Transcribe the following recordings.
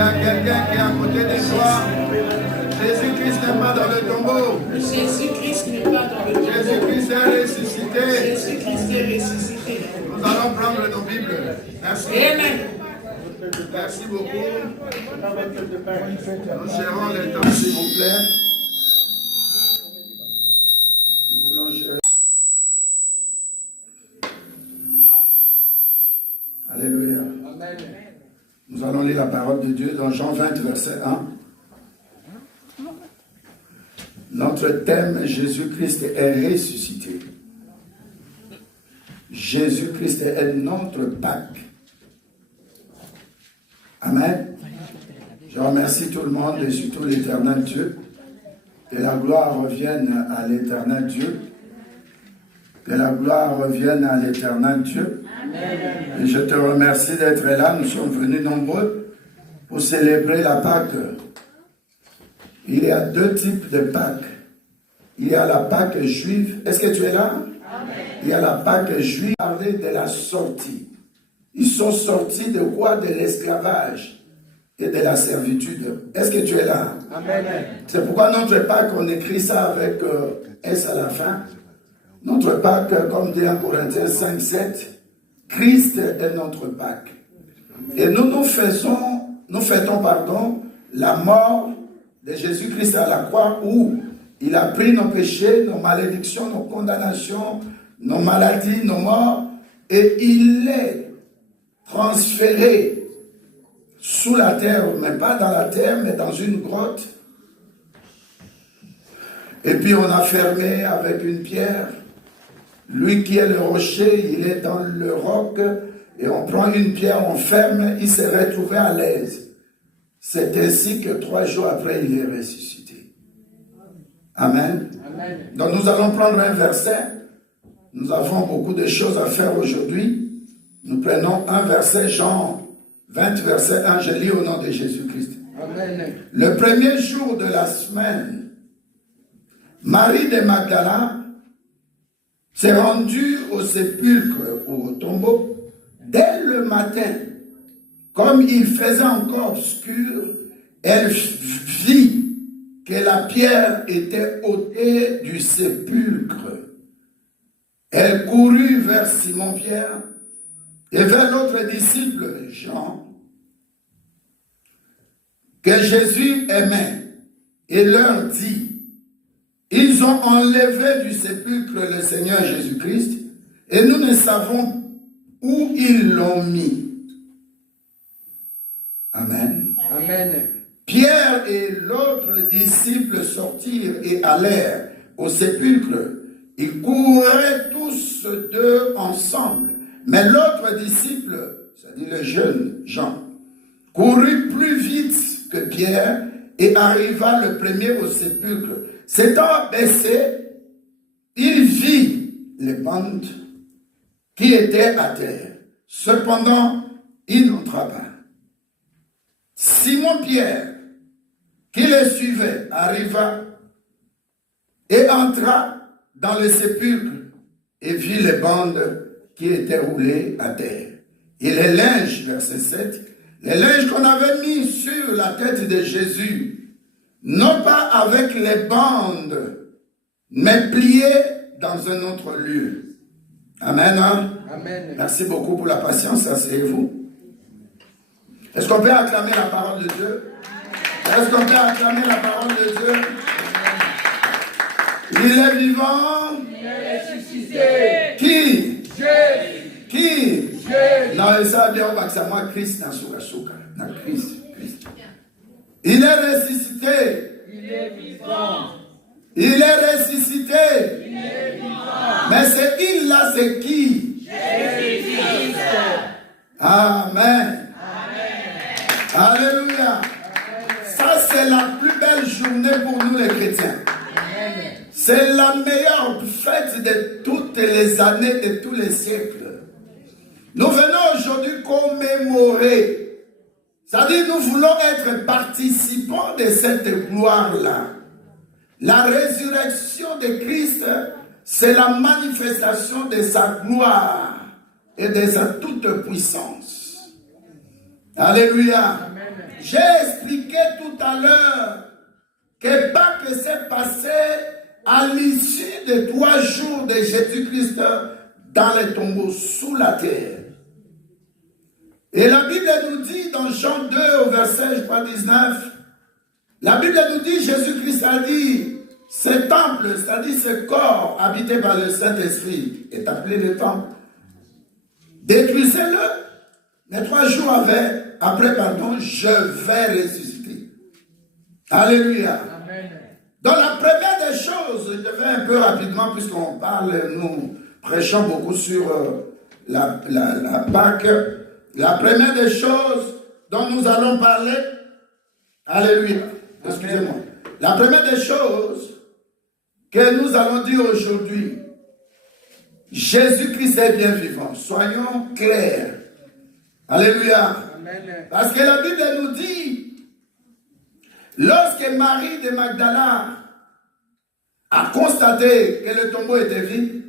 y a quelqu'un qui est à côté de toi. Jésus-Christ n'est pas dans le tombeau. Jésus-Christ n'est pas dans le tombeau. Jésus-Christ est ressuscité. Jésus-Christ est ressuscité. Nous allons prendre nos Bibles. Merci. Amen. Merci beaucoup. Nous gérons le temps, s'il vous plaît. Nous voulons gérer. Alléluia. Amen. Nous allons lire la parole de Dieu dans Jean 20, verset 1. Notre thème, Jésus-Christ est ressuscité. Jésus-Christ est notre Pâques. Amen. Je remercie tout le monde et surtout l'Éternel Dieu. Que la gloire revienne à l'Éternel Dieu. Que la gloire revienne à l'Éternel Dieu. Amen. Et je te remercie d'être là. Nous sommes venus nombreux pour célébrer la Pâque. Il y a deux types de Pâques. Il y a la Pâque juive. Est-ce que tu es là? Amen. Il y a la Pâque juive. Parler de la sortie. Ils sont sortis de quoi? De l'esclavage et de la servitude. Est-ce que tu es là? Amen. C'est pourquoi notre Pâque, on écrit ça avec S à la fin. Notre Pâque, comme dit en Corinthiens 5, 7, Christ est notre Pâque. Et nous fêtons, la mort de Jésus-Christ à la croix où il a pris nos péchés, nos malédictions, nos condamnations, nos maladies, nos morts, et il est transféré sous la terre, mais pas dans la terre, mais dans une grotte. Et puis on a fermé avec une pierre. Lui qui est le rocher, il est dans le roc, et on prend une pierre, on ferme, il s'est retrouvé à l'aise. C'est ainsi que 3 jours après, il est ressuscité. Amen. Amen. Donc nous allons prendre un verset. Nous avons beaucoup de choses à faire aujourd'hui. Nous prenons un verset, Jean 20, verset 1, je lis au nom de Jésus-Christ. Amen. Le premier jour de la semaine, Marie de Magdala s'est rendue au sépulcre ou au tombeau dès le matin. Comme il faisait encore obscur, elle vit que la pierre était ôtée du sépulcre. Elle courut vers Simon-Pierre et vers l'autre disciple, Jean, que Jésus aimait, et leur dit, ils ont enlevé du sépulcre le Seigneur Jésus-Christ, et nous ne savons où ils l'ont mis. Amen. Amen. Pierre et l'autre disciple sortirent et allèrent au sépulcre. Ils couraient tous deux ensemble. Mais l'autre disciple, c'est-à-dire le jeune Jean, courut plus vite que Pierre et arriva le premier au sépulcre. S'étant baissé, il vit les bandes qui étaient à terre. Cependant, il n'entra pas. Simon-Pierre, qui le suivait, arriva et entra dans le sépulcre et vit les bandes qui étaient roulées à terre. Et les linges, verset 7, les linges qu'on avait mis sur la tête de Jésus, non pas avec les bandes, mais pliés dans un autre lieu. Amen. Hein? Amen. Merci beaucoup pour la patience. Asseyez-vous. Est-ce qu'on peut acclamer la parole de Dieu? Est-ce qu'on peut acclamer la parole de Dieu? Il est vivant. Il est ressuscité. Qui? Jésus. Qui? Jésus. Non, ça veut dire que moi, Christ n'a pas Christ. Il est ressuscité. Il est vivant. Il est ressuscité. Il est vivant. Mais c'est il là, c'est qui? Jésus-Christ. Amen. Amen. Alléluia. Ça, c'est la plus belle journée pour nous les chrétiens. C'est la meilleure fête de toutes les années, de tous les siècles. Nous venons aujourd'hui commémorer. C'est-à-dire, nous voulons être participants de cette gloire-là. La résurrection de Christ, c'est la manifestation de sa gloire et de sa toute puissance. Alléluia. Amen. J'ai expliqué tout à l'heure que Pâques s'est passé à l'issue de 3 jours de Jésus-Christ dans les tombeaux, sous la terre. Et la Bible nous dit dans Jean 2 au verset, je crois, 19, la Bible nous dit, Jésus-Christ a dit, ce temple, c'est-à-dire ce corps habité par le Saint-Esprit, est appelé le temple. Détruisez-le, mais 3 jours après, je vais ressusciter. Alléluia. Amen. Donc la première des choses, je vais un peu rapidement, puisqu'on parle, nous prêchons beaucoup sur la Pâque. La première des choses dont nous allons parler, alléluia, excusez-moi. La première des choses que nous allons dire aujourd'hui, Jésus-Christ est bien vivant. Soyons clairs. Alléluia. Amen. Parce que la Bible nous dit, lorsque Marie de Magdala a constaté que le tombeau était vide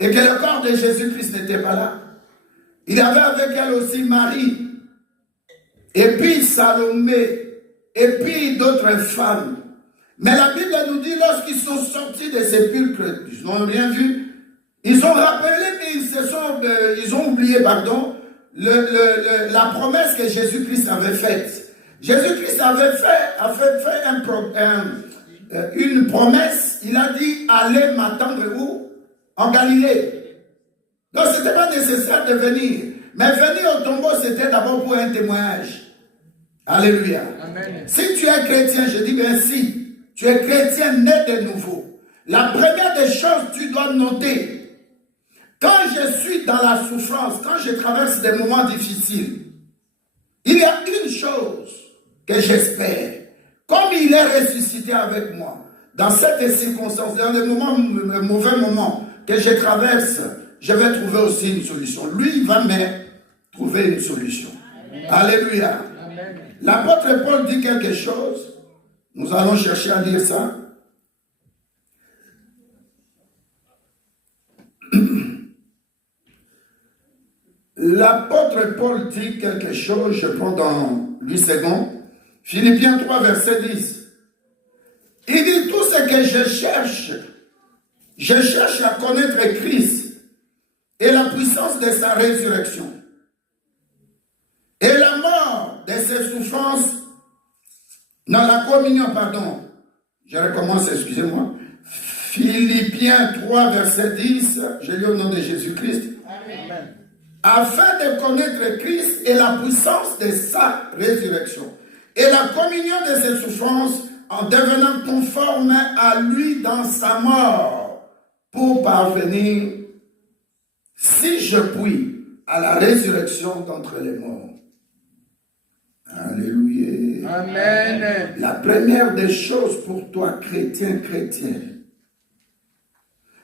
et que le corps de Jésus-Christ n'était pas là, il y avait avec elle aussi Marie, et puis Salomé, et puis d'autres femmes. Mais la Bible nous dit, lorsqu'ils sont sortis des sépulcres, ils n'ont rien vu, ils ont rappelé, mais ils ont oublié, la promesse que Jésus-Christ avait faite. Jésus-Christ avait fait une promesse, il a dit, allez m'attendre où? En Galilée. Donc, ce n'était pas nécessaire de venir. Mais venir au tombeau, c'était d'abord pour un témoignage. Alléluia. Amen. Si tu es chrétien, je dis bien si, tu es chrétien né de nouveau. La première des choses, tu dois noter. Quand je suis dans la souffrance, quand je traverse des moments difficiles, il y a une chose que j'espère. Comme il est ressuscité avec moi, dans cette circonstance, dans les mauvais moments que je traverse, je vais trouver aussi une solution. Lui, il va me trouver une solution. Amen. Alléluia. Amen. L'apôtre Paul dit quelque chose. Nous allons chercher à lire ça. L'apôtre Paul dit quelque chose, je prends dans lui second, Philippiens 3, verset 10. Il dit, tout ce que je cherche à connaître Christ et la puissance de sa résurrection et la mort de ses souffrances dans la communion, je recommence, excusez-moi, Philippiens 3, verset 10, je lis au nom de Jésus-Christ. Amen. Afin de connaître Christ et la puissance de sa résurrection et la communion de ses souffrances en devenant conforme à lui dans sa mort pour parvenir, si je puis, à la résurrection d'entre les morts. Alléluia. Amen. La première des choses pour toi, chrétien,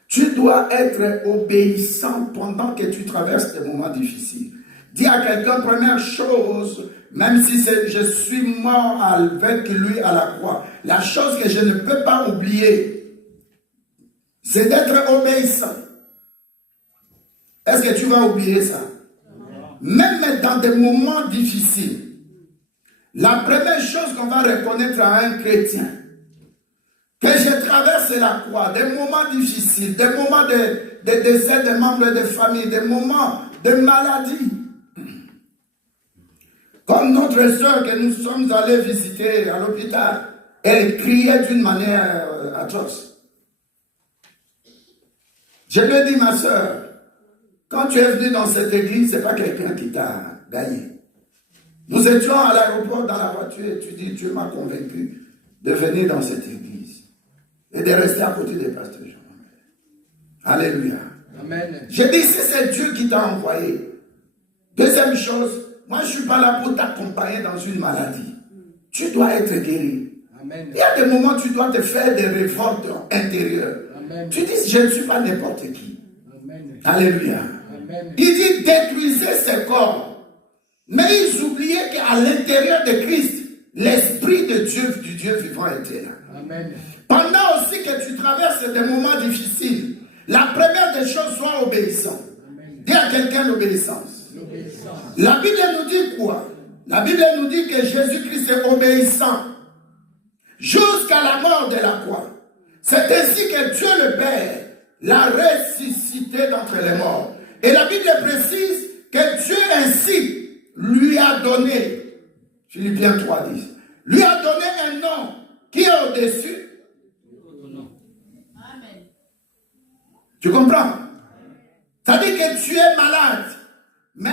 tu dois être obéissant pendant que tu traverses des moments difficiles. Dis à quelqu'un, première chose, même si je suis mort avec lui à la croix, la chose que je ne peux pas oublier, c'est d'être obéissant. Est-ce que tu vas oublier ça? Même dans des moments difficiles, la première chose qu'on va reconnaître à un chrétien, que je traverse la croix, des moments difficiles, des moments de décès de membres de famille, des moments de maladie. Comme notre soeur que nous sommes allés visiter à l'hôpital, elle criait d'une manière atroce. Je lui ai dit, ma soeur, quand tu es venu dans cette église, ce n'est pas quelqu'un qui t'a gagné. Nous étions à l'aéroport dans la voiture et tu dis, Dieu m'a convaincu de venir dans cette église et de rester à côté des pasteurs Jean. Alléluia. Amen. J'ai dit, si c'est Dieu qui t'a envoyé. Deuxième chose, moi je ne suis pas là pour t'accompagner dans une maladie. Tu dois être guéri. Amen. Il y a des moments où tu dois te faire des révoltes intérieures. Amen. Tu dis, je ne suis pas n'importe qui. Amen. Alléluia. Amen. Il dit, détruisez ces corps. Mais ils oubliaient qu'à l'intérieur de Christ, l'Esprit de Dieu, du Dieu vivant était là. Amen. Pendant aussi que tu traverses des moments difficiles, la première des choses, sois obéissant. Amen. Dis à quelqu'un l'obéissance. La Bible nous dit quoi? La Bible nous dit que Jésus-Christ est obéissant jusqu'à la mort de la croix. C'est ainsi que Dieu le Père l'a ressuscité d'entre les morts. Et la Bible précise que Dieu ainsi lui a donné, Philippiens 3:10, lui a donné un nom qui est au-dessus. Amen. Tu comprends? Ça dit que tu es malade, mais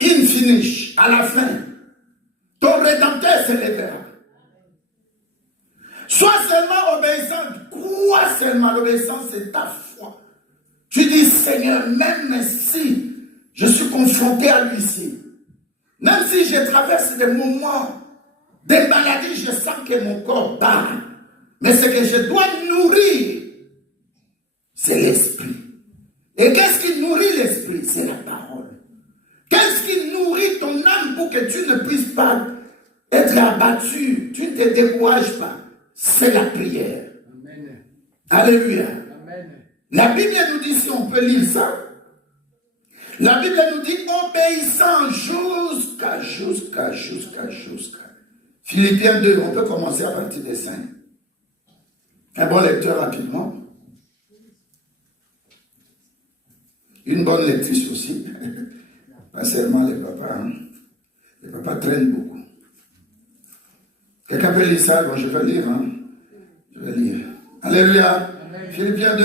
in finish, à la fin, ton Rédempteur se lèvera. Sois seulement obéissant, crois seulement. L'obéissance, c'est ta foi. Tu dis, Seigneur, même si je suis confronté à lui-ci, même si je traverse des moments, des maladies, je sens que mon corps bat. Mais ce que je dois nourrir, c'est l'esprit. Et qu'est-ce qui nourrit l'esprit? C'est la parole. Qu'est-ce qui nourrit ton âme pour que tu ne puisses pas être abattu, tu ne te décourages pas? C'est la prière. Amen. Alléluia. Amen. La Bible nous dit, si on peut lire ça, la Bible nous dit obéissant jusqu'à. Philippiens 2, on peut commencer à partir des 5. Un bon lecteur rapidement. Une bonne lectrice aussi. Pas seulement les papas. Hein. Les papas traînent beaucoup. Quelqu'un peut lire ça? Bon, je vais lire. Hein. Je vais lire. Alléluia. Amen. Philippiens 2,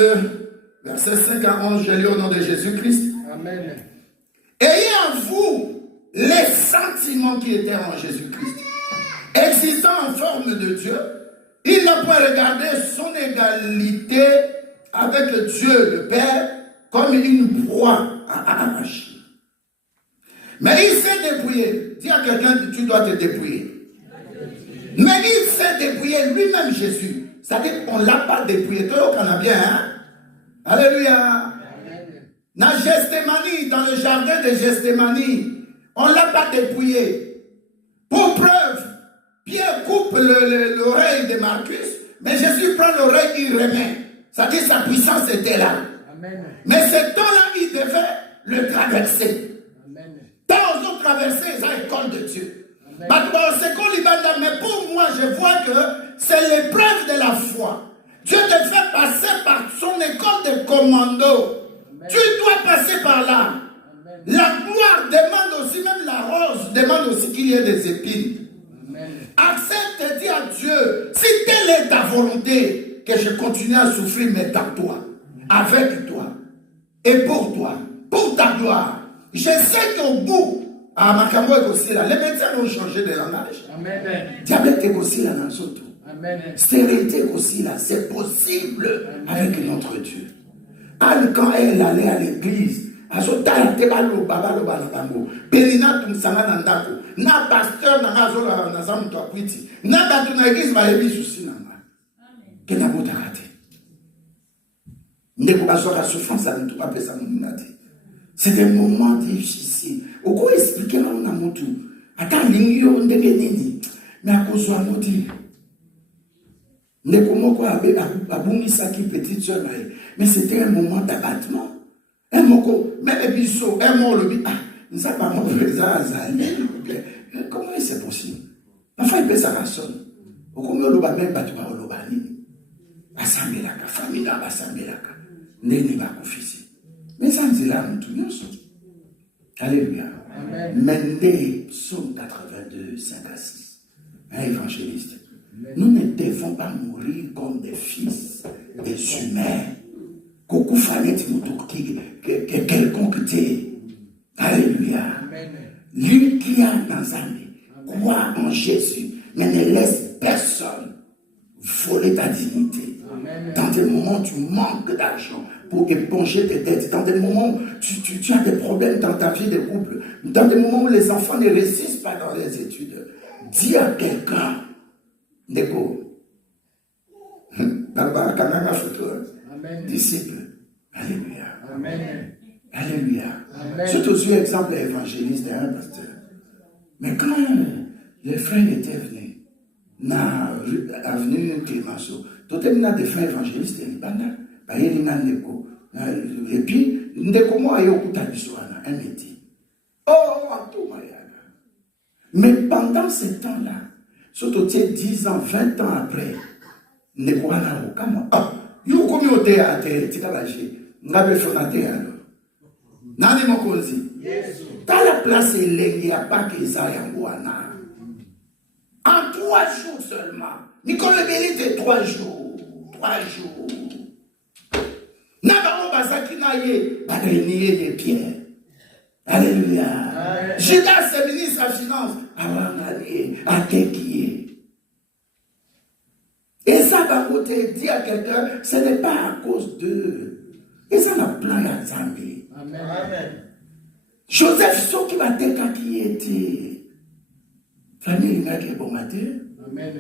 versets 5 à 11, je lis au nom de Jésus-Christ. Amen. Ayez en vous les sentiments qui étaient en Jésus-Christ. Existant en forme de Dieu, il n'a pas regardé son égalité avec Dieu le Père comme une proie à arracher. Mais il s'est dépouillé. Dis à quelqu'un que tu dois te dépouiller. Mais il s'est dépouillé lui-même, Jésus. C'est-à-dire qu'on ne l'a pas dépouillé. Toi, on a bien, hein? Alléluia. Dans Gethsémani, dans le jardin de Gethsémani, on ne l'a pas dépouillé. Pour preuve, Pierre coupe l'oreille de Marcus, mais Jésus prend l'oreille, il remet. C'est-à-dire sa puissance était là. Amen. Mais ce temps-là, il devait le traverser. Amen. Tant aux autres traversés, ils ont l'école de Dieu. Mais pour moi, je vois que c'est l'épreuve de la foi. Dieu te fait passer par son école de commando. Amen. Tu dois passer par là. Amen. La gloire demande aussi, même la rose demande aussi qu'il y ait des épines. Amen. Accepte et dis à Dieu, si telle est ta volonté, que je continue à souffrir, mais dans toi, avec toi, et pour toi, pour ta gloire. Je sais qu'au bout, les médecins ont changé de langage. Amen. Diabète est aussi là dans surtout. Stérilité est aussi là. C'est possible. Amen. Avec notre Dieu. Anne, quand elle allait à l'église, na pasteur na zamuto akwiti na batu na église ba yebi souci nanga ke na botakate ndeko basoka souffrance à tout pas pesa munati. C'est des moments difficiles. Oko expliquer na na mutu ata linyo ndenge nini na kozwa moti ndeko moko abungisa ki petite sœur mais c'était un moment d'abattement. Un moko même biso un mot le bi nous ça pas mon présent azali. Comment c'est possible? Enfin il peut ça rassonne. Oko me loba même batu ba loba nini basambelaka famille na basambelaka neni ba kufisi. Mais ça nous est là tout nyonso. Alléluia. Amen. Mende psaume 82 5 à 6. Un évangéliste. Amen. Nous ne devons pas mourir comme des fils des humains. Coucou Fanette Moutouki, quelconque t'es. Alléluia. Lui qui a dans âme, croit en Jésus, mais ne laisse personne voler ta dignité. Amen. Dans des moments où tu manques d'argent pour éponger tes dettes, dans des moments où tu as des problèmes dans ta vie de couple, dans des moments où les enfants ne réussissent pas dans les études, dis à quelqu'un, Neko, disciple, alléluia. Amen. Alléluia. Amen. C'est aussi exemple évangéliste d'un pasteur. Mais quand les frères étaient venus, na avenue Clémenceau, tout le monde a des frères évangélistes et et puis, ndeko moi ayo kutabisoana un métier. Oh, tout mariage. Mais pendant ce temps-là, surtout 10 ans, 20 ans après, ne quoi na okama. Ah, you komi o te ate tikalaje. Ngabe fonate alors. Nani mokonzi? Yesu. Dans la place il n'y a pas que ça yangwana. En 3 jours seulement. Nicole Belite 3 jours. 3 jours. Nabaro basaki na ye, badeniye ye Pierre. Alléluia. Judas, c'est ministre de la finance. Avangani, atekiye. Et ça va vous dire à quelqu'un, ce n'est pas à cause d'eux. Et ça n'a plein à Zambie. Amen. Joseph Soki va te qui était. Famille n'a que bon matin. Amen.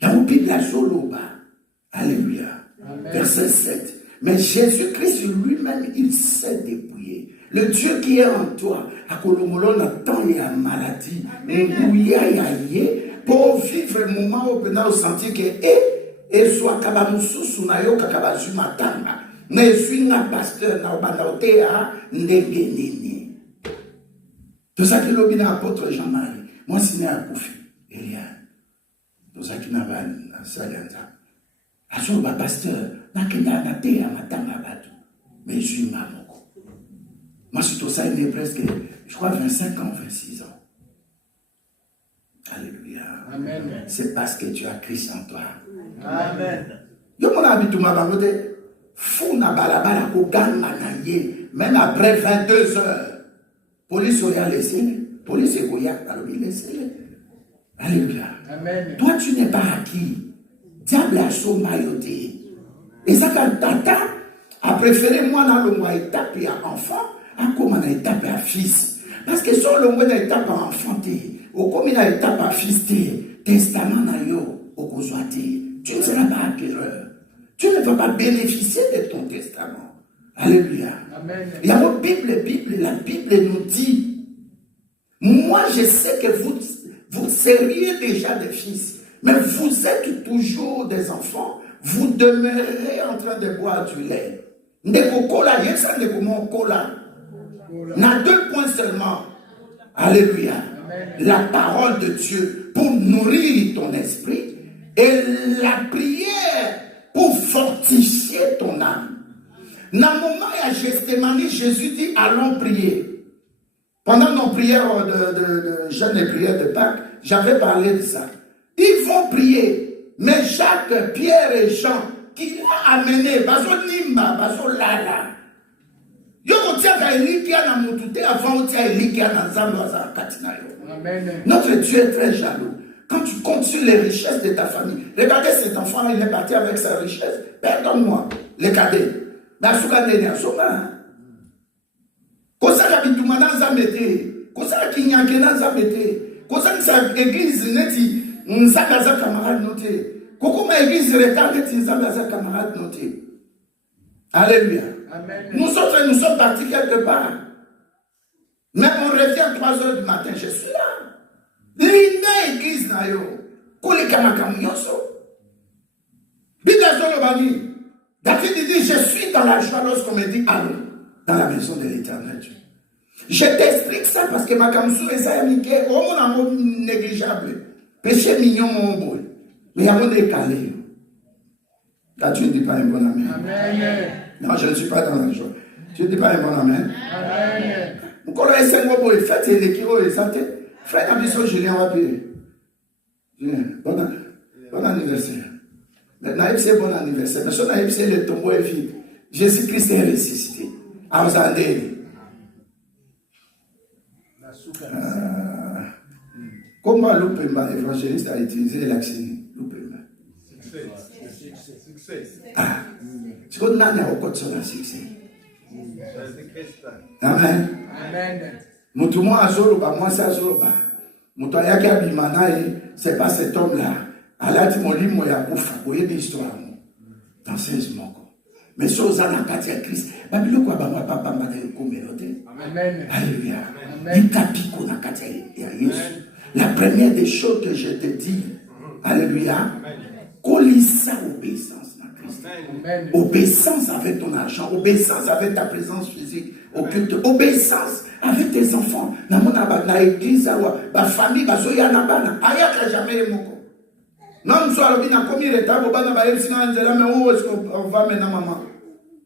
Il y a un Bible la soloba. Alléluia. Amen. Verset 7. Mais Jésus-Christ lui-même, il s'est dépouillé. Le Dieu qui est en toi, à Kolomolo, le temps et la maladie, pour vivre le moment où on sentir que et soit kabamususu na yo kakabazu matanga mais je suis un pasteur na obanaotea ndenge nini tout ça qui lobi na apôtre Jean-Marie moi c'est à Kofi Eliane tout ça qui na ban salanza aso ba pasteur na kenda na te matanga batu mais je suis mamoko moi c'est tout ça il est presque je crois 25 ans 26 ans. Alléluia. Amen. C'est parce que tu as Christ en toi. Amen. Yo mon ami tout ma bangote fou na balabala ko ganga na ye même après 22 heures. Police a laissé. Police a laissé. Alléluia. Amen. Toi tu n'es pas acquis. Diable a sommayoté. Et ça quand tata a préféré moi dans le mois étape à enfant à comme on a étape à fils. Parce que sur le mois d'étape à enfanté. Au comme il a étape à fisté, testament na yo, au kozwati, tu ne seras pas acquéreur. Tu ne vas pas bénéficier de ton testament. Alléluia. Amen. Il y a une la Bible nous dit, moi je sais que vous seriez déjà des fils, mais vous êtes toujours des enfants, vous demeurerez en train de boire du lait. Ndekokola, yesa ndekomokola. Na 2 points seulement. Alléluia. La parole de Dieu pour nourrir ton esprit et la prière pour fortifier ton âme. Dans le moment où Gethsémani, Jésus dit allons prier. Pendant nos prières de jeûne et prières de Pâques, j'avais parlé de ça. Ils vont prier, mais Jacques, Pierre et Jean qui l'ont amené, baso nimba, baso lala. Notre Dieu est très jaloux. Quand tu comptes sur les richesses de ta famille, regardez cet enfant, il est parti avec sa richesse. Pardonne-moi, les cadets. Alléluia. Amen. Nous autres, nous sommes partis quelque part. Mais on revient 3 heures du matin, je suis là. L'ina église na yo. Kole kamakam yoso. Bidazo lobani. David dit, je suis dans la joie lorsqu'on me dit allons dans la maison de l'Éternel Dieu. Je t'explique ça parce que ma kamsou et ça est au mon amour négligeable. Péché mignon mon boy. Mais il y a mon décalé. Là, tu ne dis pas un bon amen. Amen. Non, je ne suis pas dans la joie. Tu ne dis pas un bon amen. Amen. Mon collègue est 5 mois, il fait les kilos et santé. Frère, la mission, Julien, on va payer. Julien, bon anniversaire. Maintenant, c'est bon anniversaire. Mais son anniversaire, le tombeau est vide. Jésus-Christ est ressuscité. À Ozandé. Comment l'Oupemba, l'évangéliste, a utilisé l'accent l'Oupemba? Succès. Ah. C'est qu'on a un succès. Amen. Amen. Moutouma Azoroba, moi c'est Azoroba. Moutayaki Abimanae, c'est pas cet homme-là. Alati Moli Moya Koufa, vous voyez l'histoire. Dans 16 mois. Mais si vous avez un Katia Christ, Babylon quoi, bah moi, papa m'a dit communauté. Amen. Alléluia. Amen. La première des choses que je te dis, Alléluia, colissa obéissance. Obéissance avec ton argent, obéissance avec ta présence physique, occulte, obéissance avec tes enfants. Na église, la famille, ayaka jamais moko. Non, soit le bina comme il est à Bobana, mais où est-ce qu'on va maintenant, maman?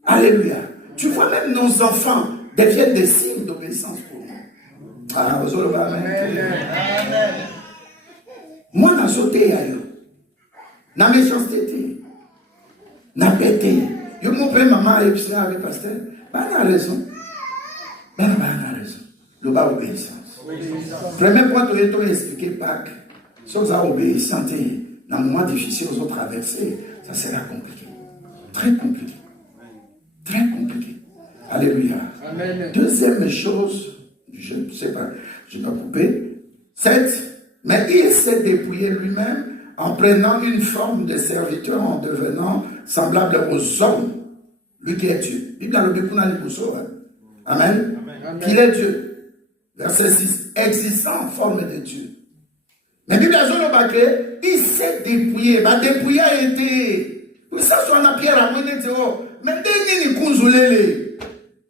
Alléluia. Tu vois, même nos enfants deviennent des signes d'obéissance pour nous. Ah, vous allez voir. Moi, na sauté ayo. Na méchanceté. Na pété. Yo mon père, maman, et puis avec pasteur. Ben, on a raison. Ben, on a raison. Le bas obéissance. Premier point, tu as expliqué Pâques. Si vous avez obéissance, dans un moment difficile, vous avez traversé, ça sera compliqué. Très compliqué. Très compliqué. Alléluia. Amen. Deuxième chose, je ne sais pas, je vais couper. 7. Mais il s'est dépouillé lui-même en prenant une forme de serviteur, en devenant semblable aux hommes. Lui qui est Dieu. Bible dans le Bécouna Liboso. Amen. Qu'il est Dieu. Verset 6. Existant en forme de Dieu. Mais Bible a dit il s'est dépouillé. Ma dépouillé a été. Ça soit la pierre à moi, mais dès qu'il kunzulele.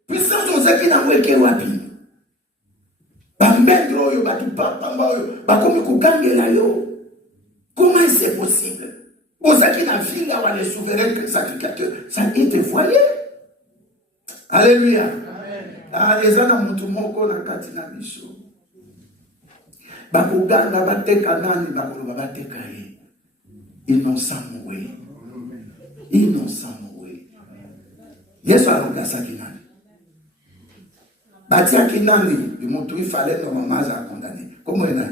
Puissance aux équipes n'a pas été wapi. Bambendro yo batu papa yo bakomi kugangela yo. Comment c'est possible? Aux équipes n'a vu là les souverains sacrificateurs, ça a été voyé. Alléluia. Ah les ana mutu moko na katina biso. Bakuganga bateka nani bakolo bateka ye. Innocent moué. Innocent moué. Yesu a remplacé Kinani. Batia Kinani, le montou il fallait normalement à condamner. Comment il a?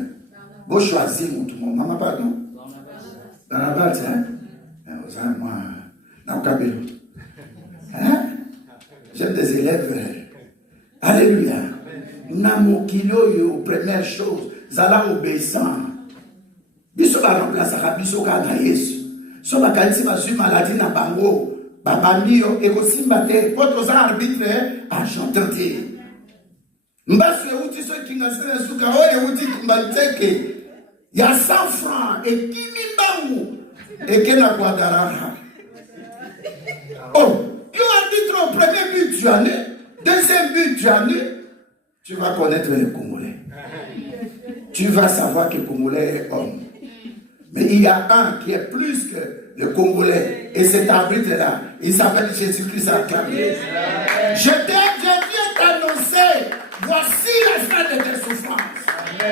Vous choisissez montou, maman pardon. Dans la base, hein? Moi, dans le cabello. Hein? J'aime des élèves. Alléluia. Namo kilo yo, première chose, zala obéissant. Biso va remplacer Biso kana Yesu. So ba kanti masu maladie na bango. Babamio ekosimbate votre arbitre argenté. Mbasu euti so kingasena suka o euti mbanteke. Ya 100 francs et kimi mbangu ekena kwa darara. Oh, tu arbitre au premier but tu en es, deuxième but tu en es, tu vas connaître les Congolais. Tu vas savoir que le Congolais est homme. Mais il y a un qui est plus que le Congolais. Et cet arbitre-là, il s'appelle Jésus-Christ acclamé. Je viens t'annoncer, voici la fin de tes souffrances.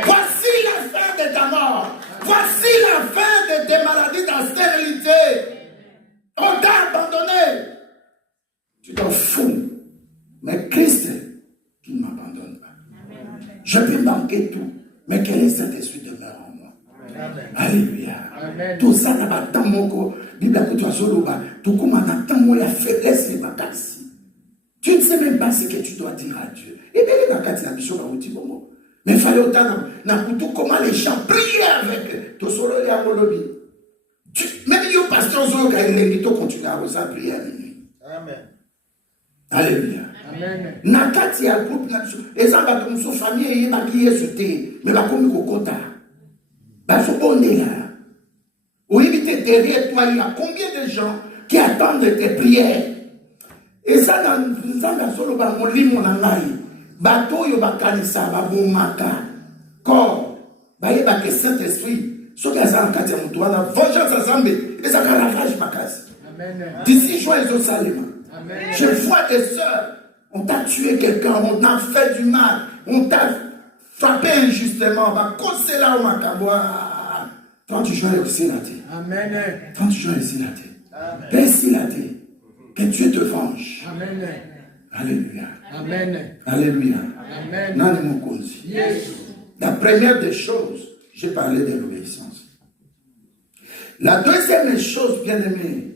Voici la fin de ta mort. Voici la fin de tes maladies, ta stérilité. On t'a abandonné. Tu t'en fous. Mais Christ, qui ne m'abandonne pas. Je peux manquer tout. Mais quel est cet esprit demeure en moi? Amen. Alléluia. Amen. Tout ça n'a pas tant mon Bible que tu as soloba. Tout comme on a tant mon faiblesse et ma taxi. Tu ne sais même pas ce que tu dois dire à Dieu. Et bien, il y a un bichon à outil bon. Mais il fallait autant comment les gens priaient avec tout solo et à Molobi. Même le pasteur Zoka et les continuent à prier à minuit. Amen. Alléluia. Amen. Nakati ya groupe na ezanga comme so famille et maquillé sauté mais ba komi kokota ba so bonde là ou éviter derrière toi il y a combien de gens qui attendent tes prières et ça dans solo ba molimo na ngai bato yo ba kanisa ba bomaka corps ba yeba que Saint-Esprit so ka za nkati ya mutu wana vengeance azambe eza ka lavage makasi. Amen. D'ici juin Jérusalem. Amen. Je vois des sœurs. On t'a tué quelqu'un, on t'a fait du mal, on t'a frappé injustement. Va causer là au Macabois. 30 juin ici la terre. Amen. 30 juin ici la terre. Paix ici la terre. Que Dieu te venge. Amen. Alléluia. Amen. Alléluia. Amen. Nani Mokonzi. Yes. La première des choses, j'ai parlé de l'obéissance. La deuxième chose, bien aimé,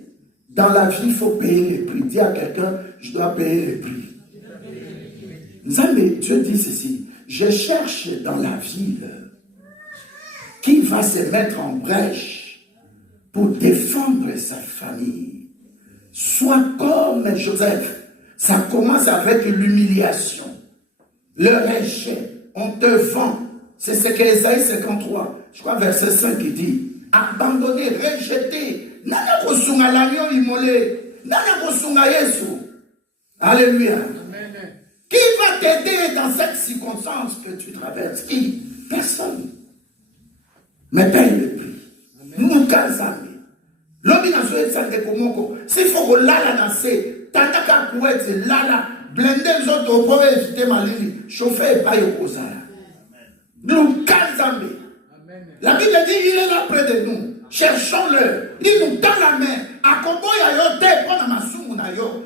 dans la vie, il faut payer les prix. Dis à quelqu'un, je dois payer les prix. Dieu dit ceci, je cherche dans la ville qui va se mettre en brèche pour défendre sa famille. Sois comme Joseph. Ça commence avec l'humiliation, le rejet. On te vend. C'est ce que Ésaïe 53, je crois verset 5 qui dit. Abandonné, rejeté. Nana kosunga l'agneau immolé. Nana kosunga Yesu. Alléluia. Qui va t'aider dans cette circonstance que tu traverses? Qui? Personne. Mais paye le prix. Nous casons. L'homme n'a pas de komoko. S'il faut que l'ala nasse, tantaka kouette, l'ala, blender les autres, pour éviter ma ligne, chauffer et payer au Kozara. Nous casons. La Bible dit, il est là près de nous. Cherchons-le. Il nous tend la main.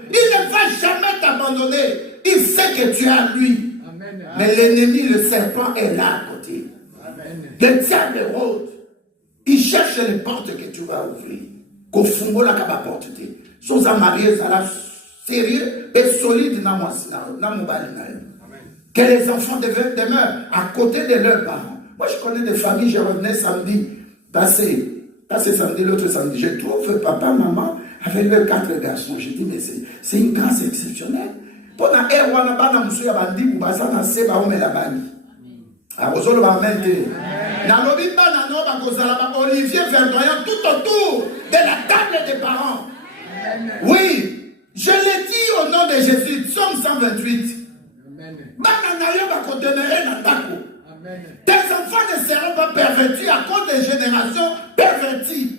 Il ne va jamais t'abandonner. Il sait que tu es à lui. Amen. Mais l'ennemi, le serpent, est là à côté. Amen. Le diable rôde. Il cherche les portes que tu vas ouvrir. Qu'au fond, la porte. Sans marier, ça là sérieux et solide dans mon bali. Que les enfants demeurent à côté de leurs parents. Moi, je connais des familles, je revenais samedi, passé samedi, l'autre samedi, je trouve papa, maman, avec leurs 4 garçons. Je dis, mais c'est une grâce exceptionnelle. Pour la ère, on a pas d'amoussou, on a dit, on a seba, on met la banni. Alors, on va mettre. Olivier verdoyant tout autour de la table des parents. Oui, je l'ai dit au nom de Jésus, Psaume 128. Tes enfants ne seront pas pervertis à cause des générations perverties.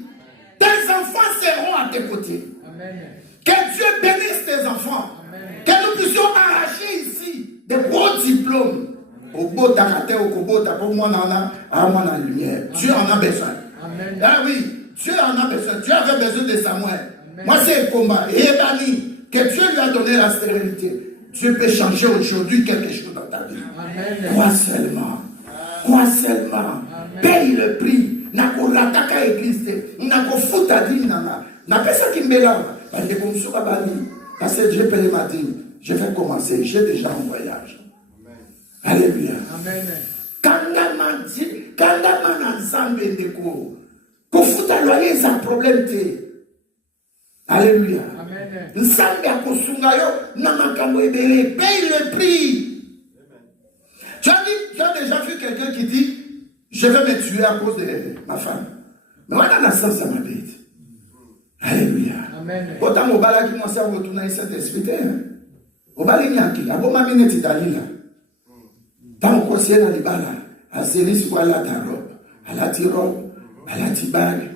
Tes enfants seront à tes côtés. Amen. Que Dieu bénisse tes enfants. Amen. Que nous puissions arracher ici des beaux diplômes. Au beau takate, au beau tapo, moi en a lumière. Dieu en a besoin. Amen. Ah oui, Dieu en a besoin. Dieu avait besoin de Samuel. Amen. Moi c'est un combat. Et Ebani, que Dieu lui a donné la stérilité. Dieu peut changer aujourd'hui quelque chose dans ta vie. Amen. Crois seulement. Crois seulement. Paye le prix. N'a qu'au rataka église. N'a qu'au fout à dire. N'a pas ça qui me mélange. Parce que Dieu paye ma dîme. Je vais commencer. J'ai déjà un voyage. Alléluia. Amen. Quand on ensemble de cours, pour foutre à loyer, c'est un problème. Alléluia. Ensemble à Kosungayo, paye le prix. Tu as déjà vu quelqu'un qui dit, je vais me tuer à cause de ma femme. Mais on a la sens à ma bête. Alléluia. Autant au bala qui m'a servi au tournoi cet esprit. Au bala il y a qui? Abo ma minute d'Alila. Tant qu'on sait dans les balas, à Célis, voilà ta robe, à la tirobe, à la tibag,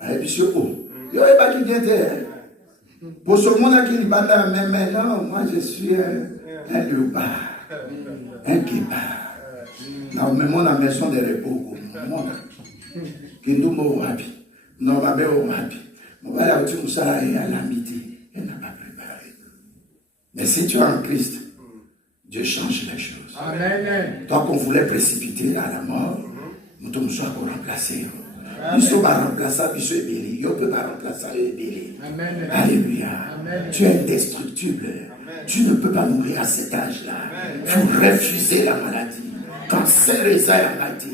à l'épisode haut. Il n'y a pas qui vient derrière. Pour ce monde qui n'est pas là, mais maintenant, moi je suis un léopard, un guépard. Non, mais moi, la maison de repos, moi, qui nous m'a rapi, non, ma mère m'a rapi. Mon père a dit, nous sommes à la midi, elle n'a pas préparé. Mais si tu es en Christ, Dieu change les choses. Amen. Toi qu'on voulait précipiter à la mort, nous sommes remplacés. Nous sommes remplaçables, nous sommes bélis. Nous ne pouvons pas remplacer les bélis. Alléluia. Amen. Tu es indestructible. Amen. Tu ne peux pas mourir à cet âge-là. Il faut refuser la maladie. Cancer est arrêté.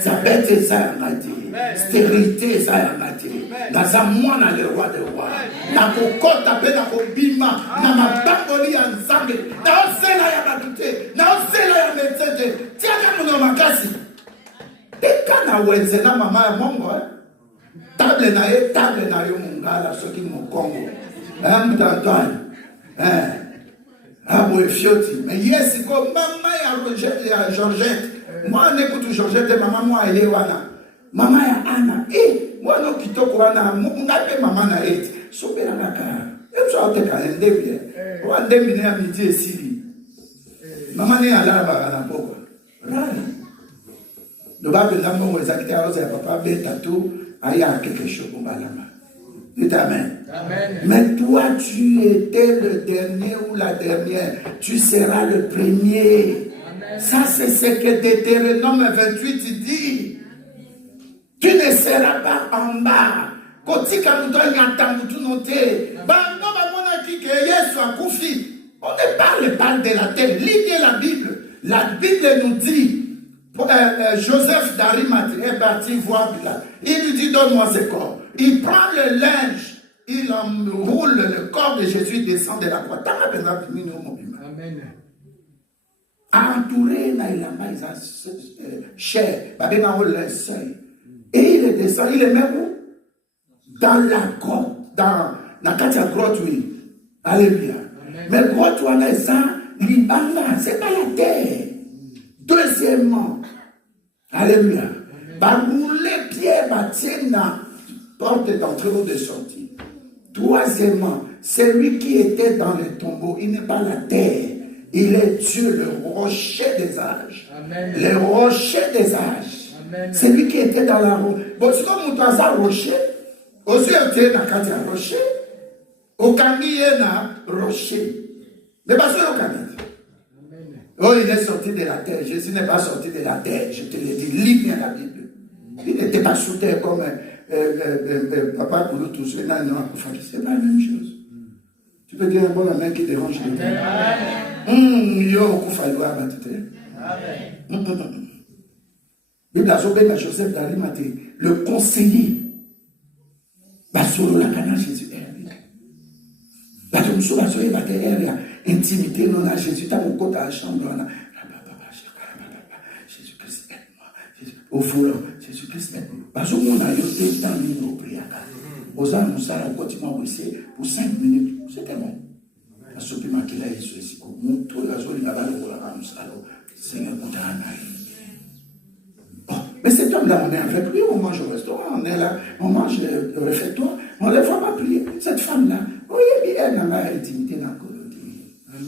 Diabète est arrêté. Stérilité est arrêté. Dans un mois, dans le roi des rois. Dans le corps, dans le bima, dans ma bamboli ensemble. Dans le sel, il y a battuté. Dans le sel, il y a médecin. Tiens, il y a mon makasi. Et quand on a dit, maman est mongo, table na yo mungala, ceux qui m'ont congo. Antoine. Ah, bon, fioti. Mais yes, comme maman y a Georgette. Moi, on écoute Georgette, maman, moi, elle est wana. Maman y a Anna. Eh, moi, non, qui t'a wana, on a fait maman na et. Sobe na naka. Et tu as te calendé bien. On a déminé à midi et sili. Maman n'est à la barre à la boca. Rani. Le Bible n'a pas exacté à papa, mais tatou, il y a quelque chose pour ma lama. Dites Amen. Amen. Mais toi, tu étais le dernier ou la dernière. Tu seras le premier. Amen. Ça, c'est ce que Deutéronome 28 dit. Tu ne seras pas en bas. On ne parle de la terre. Lisez la Bible. La Bible nous dit, Joseph d'Arimathée est parti voir Pilate. Il lui dit, donne-moi ce corps. Il prend le linge, il enroule le corps de Jésus, descend de la croix. Amen. Entouré, il a chair, et il descend, il est même où? Dans la grotte, dans la grotte, oui. Alléluia. Mais grotte, on a ça, Libanga, ce n'est pas la terre. Deuxièmement, alléluia. Bagouler pied, batiena, porte d'entrée ou de sortie. Troisièmement, celui qui était dans le tombeau, il n'est pas la terre. Il est Dieu, le rocher des âges. Amen. Le rocher des âges. Amen. Celui qui était dans la roche. Bon, c'est comme un rocher. Aux yeux, tu es dans un rocher. Au Kami, il y a un rocher. Mais pas sur le Kami. Oh, il est sorti de la terre. Jésus n'est pas sorti de la terre. Je te l'ai dit. Lis bien la Bible. Il n'était pas sous terre comme Papa pour nous tous. C'est pas la même chose. Tu peux dire un bon amen qui dérange le temps. Yo, Koufalou, Amen. Bible a sauvé Joseph d'Arimathée, le conseiller. Basolo la cana Jésus. La tombe va soyer va terre, intimité non à Jésus. T'as mon côté à la chambre. Jésus-Christ aide-moi. Au fond, Jésus-Christ aide-moi. Parce que mon a yoté dans l'île au prière. Aux âmes, nous allons continuer à bosser pour 5 minutes. C'était bon. Parce que ma qu'il a ici, c'est comme mon tour la zone, il a l'air de la Seigneur, on t'a bon, mais cet homme-là, on est avec lui, on mange au restaurant, on est là, on mange le réfectoire, on ne les voit pas prier. Cette femme-là, oui, elle n'a pas intimité dans le corps.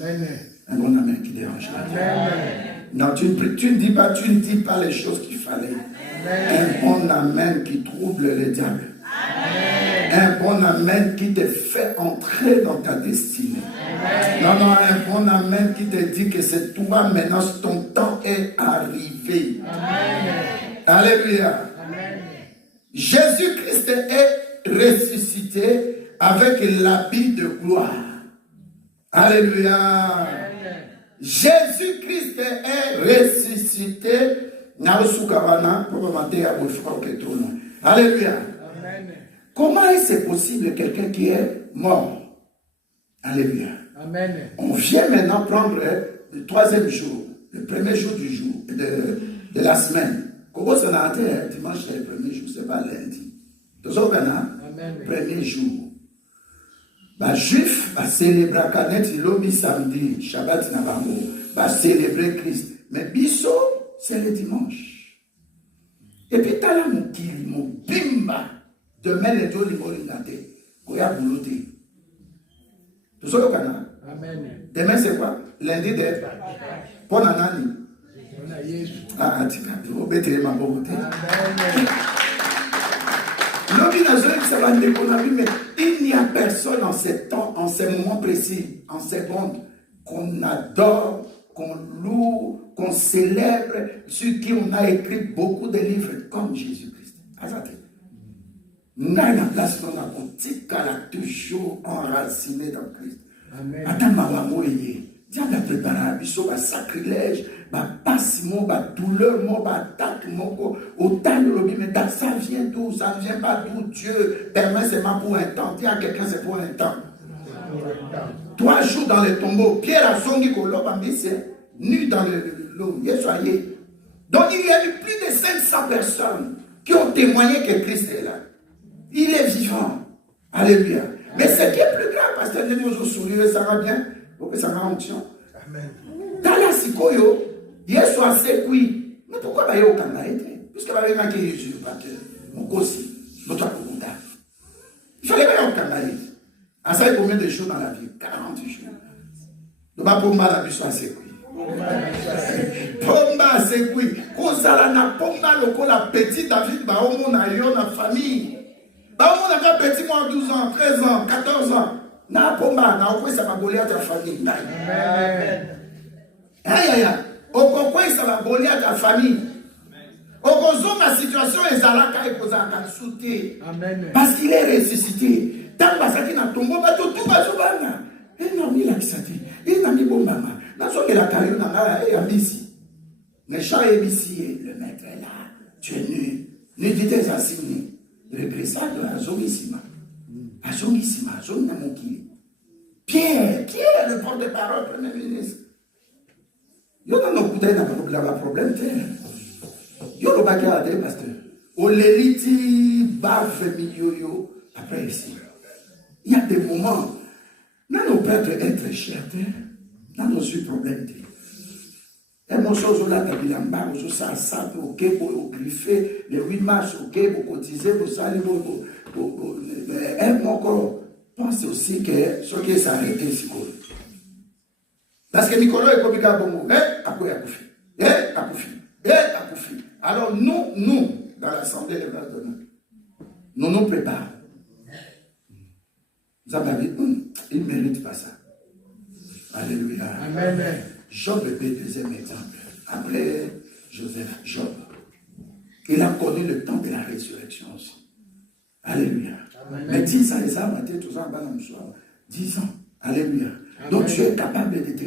Amen. Un bon amen qui dérange. Amen. Non, tu ne dis pas les choses qu'il fallait. Amen. Un bon amen qui trouble le diable. Amen. Un bon amen qui te fait entrer dans ta destinée. Amen. Non, un bon amen qui te dit que c'est toi maintenant, ton temps est arrivé. Amen. Alléluia. Amen. Jésus-Christ est ressuscité avec l'habit de gloire. Alléluia. Amen. Jésus-Christ est ressuscité. Alléluia. Amen. Comment est-ce possible quelqu'un qui est mort? Alléluia. Amen. On vient maintenant prendre le troisième jour, le premier jour du jour, de la semaine. Comment ça a été dimanche, c'est le premier jour, c'est pas lundi. Tous au Ghana, premier jour. Les Juifs vont célébrer Kanet, l'homme samedi, Shabbat Navamo, va célébrer Christ. Mais Bisso, c'est le dimanche. Et puis, tu as là mon kili, mon bimba. Demain, les deux, les moringate. Goya bouloté. Tout ça, le Ghana. Amen. Demain, c'est quoi? Lundi de Pon Anani. Ah, tu vas bêter ma beauté. Mais il n'y a personne en ces temps, en ces moments précis, en ces secondes, qu'on adore, qu'on loue, qu'on célèbre, sur qui on a écrit beaucoup de livres comme Jésus-Christ. Nous avons la place dans la boutique, elle a toujours enraciné dans Christ. Attends, maman, diable a préparé un biseau, un sacrilège, un passement, une douleur, une attaque, autant de lobby, mais ça vient d'où? Ça ne vient pas d'où Dieu permet seulement pour un temps. Dis à quelqu'un, c'est pour un temps. 3 jours dans le tombeau, Pierre a son nu dans l'eau. Donc il y a eu plus de 500 personnes qui ont témoigné que Christ est là. Il est vivant. Alléluia. Mais ce qui est plus grave, parce que nous sourire, ça va bien. Ça va onction. Amen. Dans la sikoyo, Yesu a sécuit. Mais pourquoi il y a aucun maître? Puisque il y a Jésus, mon cossi, notre Kouda. Il fallait pas y aucun maître. À ça, il y a combien de jours dans la vie? 40 jours. Donc, pomba la biso a sécuit. Pomba a sécuit. Kozala na pomba loko la petit David, ba omo na yo na famille. Ba omo na petit moi 12 ans, 13 ans, 14 ans. Na pomba na okwesa ba Goliath ya famille. Amen. Aya. Okokwesa ba Goliath ya famille. Okozo ma situation ezalaka ekozaka souté. Amen. Parce qu'il est ressuscité. Tant basaki na tombo ba tout bazobana. Et non il a kisati. Il n'a mis bon maman. Na so que la caillou na ngala e ambisi. Mais cha ebisi le maître est là. Tu es nu. Nudité assigné. Regressable azongissima. Azongissima, azongna moki. Pierre, le porte-parole, premier ministre. Yo n'a pas de problème. Yo le bagarre, pasteur. O l'élite bave milieu après ici. Il y a des moments, nous prêtres être chers. Dans nos problèmes. Et mon chose là, t'as bilamba, mon chose ça, ok, pour griffer, les 8 mars, ok, pour cotiser, pour salir, mon corps. Pense aussi que ce qui est arrêté, c'est quoi. Parce que Nicolas est comme il a bon, après il a couffé. Alors nous, dans l'assemblée de grâce de nous nous préparons. Vous avez dit, il ne mérite pas ça. Alléluia. Amen. Job est le deuxième exemple. Après Joseph, Job. Il a connu le temps de la résurrection aussi. Alléluia. Amen. Mais 10 ans, les âmes étaient tous en bas dans le soir. 10 ans. Alléluia. Amen. Donc Dieu est capable de te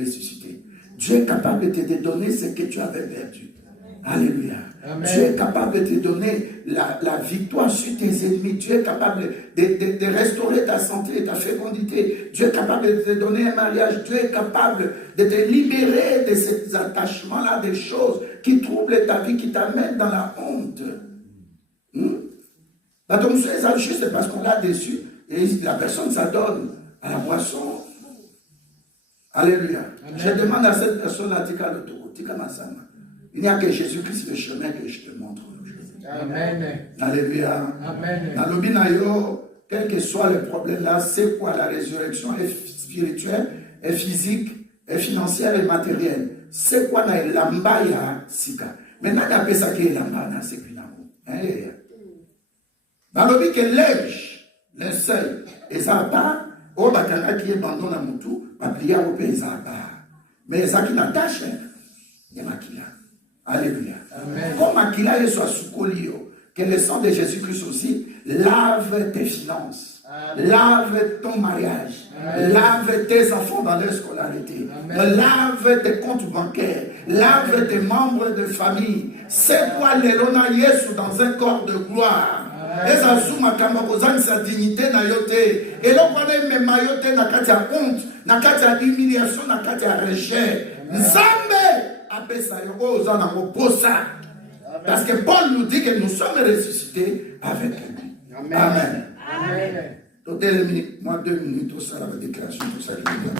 ressusciter. Dieu est capable de te donner ce que tu avais perdu. Alléluia. Amen. Dieu est capable de te donner la victoire sur tes ennemis. Dieu est capable de restaurer ta santé et ta fécondité. Dieu est capable de te donner un mariage. Dieu est capable de te libérer de ces attachements-là, des choses qui troublent ta vie, qui t'amènent dans la honte. Donc, c'est juste parce qu'on l'a déçu et la personne s'adonne à la boisson. Alléluia. Amen. Je demande à cette personne-là, il n'y a que Jésus-Christ le chemin que je te montre aujourd'hui. Amen. Alléluia. Amen. Quel que soit le problème là, c'est quoi la résurrection est spirituelle, est physique, est financière et matérielle. C'est quoi la lambaya sika. Maintenant, il y a ça qui est lambaya, c'est qu'il y a. Dans le but que l'âge, le seuil, et ça part, au bakana qui est bandon la moutou, ma prière au pays, ça part. Mais ça qui n'attache, il y a maquilla. Alléluia. Amen. Comme maquilla est soit sous colio, que le sang de Jésus-Christ aussi lave tes finances, amen, lave ton mariage, amen, lave tes enfants dans leur scolarité, amen, lave tes comptes bancaires, lave tes membres de famille. C'est quoi l'élona Yesu dans un corps de gloire. Et ça zouma kamakozan sa dignité na yote. Et là on est même mayote na katia honte, na katia humiliation, na katia rejet. Nzambe appelle ça aux posa. Parce que Paul nous dit que nous sommes ressuscités avec lui. Amen. Amen. Donc, moi 2 minutes, tout ça, la déclaration, tout ça.